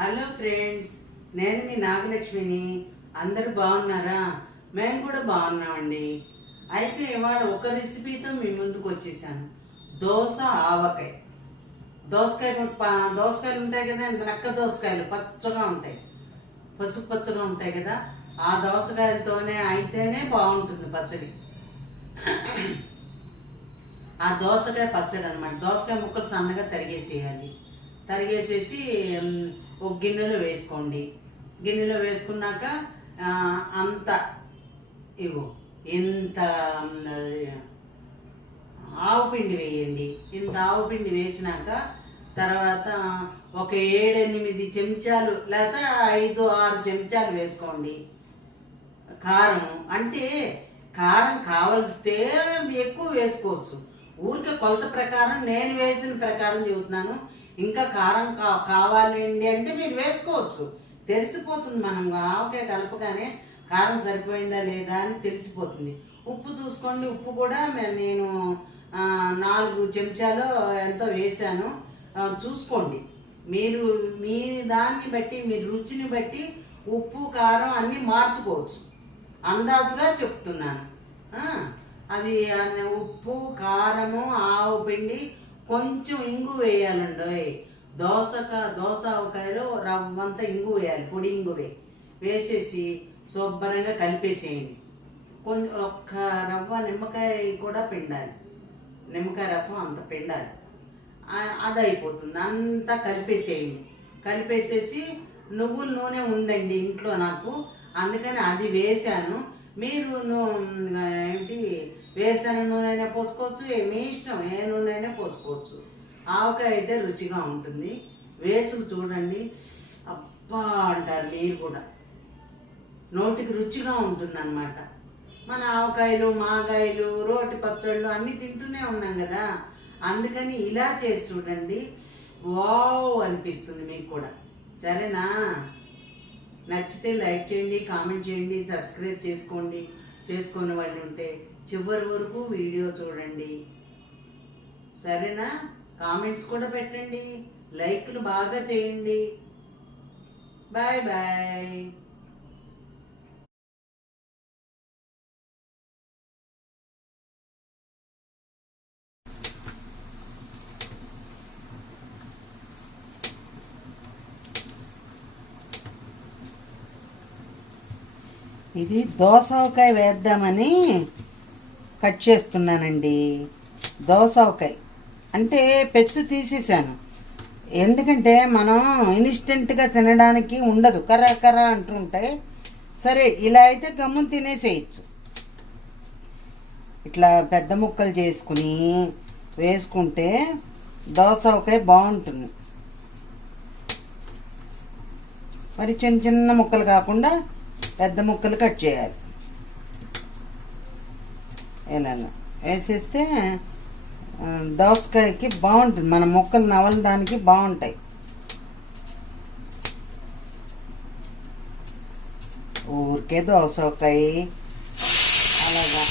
Hello friends, నేను మీ నాగలక్ష్మిని. అందరూ బాగున్నారా? మేము కూడా బాగున్నామండి. అయితే ఇవాళ ఒక రెసిపీతో మీ ముందుకు వచ్చేసాను. దోస ఆవకాయ. దోసకాయలు ఉంటాయి కదా, నక్క దోసకాయలు పచ్చగా ఉంటాయి, పసుపు పచ్చగా ఉంటాయి కదా, ఆ దోసకాయలతోనే అయితేనే బాగుంటుంది పచ్చడి. ఆ దోసకాయ పచ్చడి అనమాట. దోసకాయ ముక్కలు సన్నగా తరిగేసేయాలి. తరిగేసేసి ఒక గిన్నెలో వేసుకోండి. గిన్నెలో వేసుకున్నాక అంత ఇగో ఇంత ఆవు పిండి వేయండి. ఇంత ఆవు పిండి వేసినాక తర్వాత ఒక 7-8 చెంచాలు లేదా 5-6 చెంచాలు వేసుకోండి. కారం అంటే కారం కావలిస్తే ఎక్కువ వేసుకోవచ్చు. ఊరికే కొలత ప్రకారం నేను వేసిన ప్రకారం చెబుతున్నాను. ఇంకా కారం కావాలండి అంటే మీరు వేసుకోవచ్చు. తెలిసిపోతుంది, మనం ఆవకాయ కలపగానే కారం సరిపోయిందా లేదా అని తెలిసిపోతుంది. ఉప్పు చూసుకోండి. ఉప్పు కూడా నేను 4 చెంచాలు ఎంతో వేసాను. చూసుకోండి. మీరు మీ దాన్ని బట్టి, మీ రుచిని బట్టి ఉప్పు కారం అన్నీ మార్చుకోవచ్చు. అందాజుగా చెప్తున్నాను. అది ఉప్పు కారము ఆవు పిండి కొంచెం ఇంగు వేయాలండి. దోస ఆవకాయలో రవ్వంతా ఇంగు వేయాలి, పొడి ఇంగు వేసేసి శుభ్రంగా కలిపేసేయండి. కొంచెం ఒక్క రవ్వ నిమ్మకాయ కూడా పిండాలి, నిమ్మకాయ రసం అంత పిండాలి. అది అయిపోతుంది. అంతా కలిపేసేయండి. కలిపేసేసి నువ్వుల నూనె ఉందండి ఇంట్లో నాకు, అందుకని అది వేసాను. మీరు ఏంటి వేరుశనగ నూనె అయినా పోసుకోవచ్చు, మీ ఇష్టం, ఏ నూనె అయినా పోసుకోవచ్చు. ఆవకాయ అయితే రుచిగా ఉంటుంది. వేసుకు చూడండి, అబ్బా అంటారు మీరు కూడా. నోటికి రుచిగా ఉంటుంది అన్నమాట. మన ఆవకాయలు మాగాయలు రోటి పచ్చళ్ళు అన్నీ తింటూనే ఉన్నాం కదా, అందుకని ఇలా చేసి చూడండి. వావ్ అనిపిస్తుంది మీకు కూడా. సరేనా? నచ్చితే లైక్ చేయండి, కామెంట్ చేయండి, సబ్స్క్రైబ్ చేసుకోండి. చేసుకునే వాళ్ళు ఉంటే చివరి వరకు వీడియో చూడండి. సరేనా? కామెంట్స్ కూడా పెట్టండి, లైక్లు బాగా చేయండి. Bye bye. ఇది దోసకాయ వేద్దామని కట్ చేస్తున్నానండి. దోసకాయ అంటే పెచ్చు తీసేసాను. ఎందుకంటే మనం ఇన్స్టెంట్గా తినడానికి ఉండదు, కర్ర కర్ర అంటూ ఉంటాయి. సరే, ఇలా అయితే గమ్మున తినేసేయచ్చు. ఇట్లా పెద్ద ముక్కలు చేసుకుని వేసుకుంటే దోసకాయ బాగుంటుంది. మరి చిన్న చిన్న ముక్కలు కాకుండా పెద్ద ముక్కలు కట్ చేయాలి. ఇలాగ వేసేస్తే దోసకాయకి బాగుంటుంది. మన ముక్కలు నవలడానికి బాగుంటాయి. ఊరికే దోసకాయ అలాగా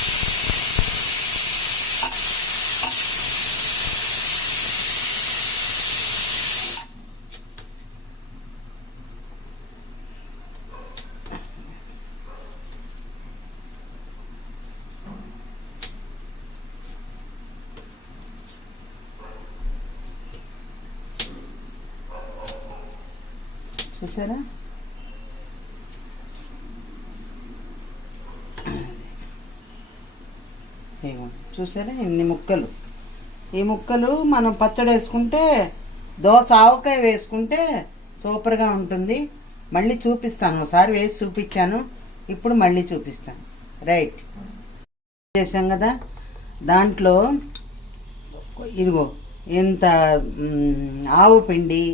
చూసారా? చూసారా ఇన్ని ముక్కలు? ఈ ముక్కలు మనం పచ్చడి వేసుకుంటే, దోస ఆవకాయ వేసుకుంటే సూపర్గా ఉంటుంది. మళ్ళీ చూపిస్తాను. ఒకసారి వేసి చూపించాను, ఇప్పుడు మళ్ళీ చూపిస్తాను. రైట్, చేసాం కదా. దాంట్లో ఇదిగో ఇంత ఆవు పిండి,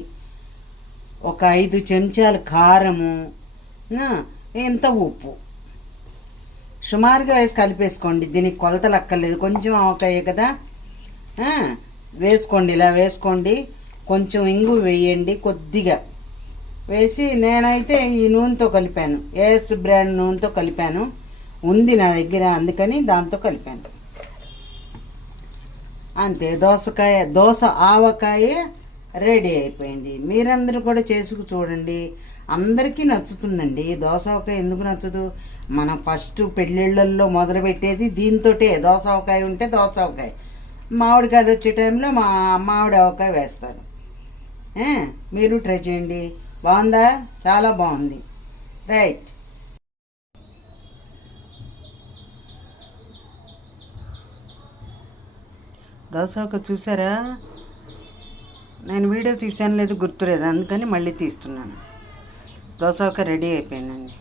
ఒక 5 చెంచాలు కారము, ఇంత ఉప్పు సుమారుగా వేసి కలిపేసుకోండి. దీనికి కొలతలు అక్కర్లేదు, కొంచెం ఆవకాయ కదా. వేసుకోండి, ఇలా వేసుకోండి. కొంచెం ఇంగు వేయండి, కొద్దిగా వేసి నేనైతే ఈ నూనెతో కలిపాను. ఏఎస్ బ్రాండ్ నూనెతో కలిపాను, ఉంది నా దగ్గర, అందుకని దాంతో కలిపాను. అంతే. దోస ఆవకాయ రెడీ అయిపోయింది. మీరందరూ కూడా చేసుకు చూడండి, అందరికీ నచ్చుతుందండి. దోసకాయ ఎందుకు నచ్చదు? మనం ఫస్ట్ పెళ్ళిళ్ళల్లో మొదలుపెట్టేది దీంతోటే. దోసకాయ ఉంటే దోసకాయ, మామిడికాయలు వచ్చే టైంలో మామిడి ఆవకాయ వేస్తారు. మీరు ట్రై చేయండి. బాగుందా? చాలా బాగుంది. రైట్. దోసకాయ చూసారా? నేను వీడియో తీసాను లేదు గుర్తులేదు, అందుకని మళ్ళీ తీస్తున్నాను. దోసకాయ రెడీ అయిపోయిందండి.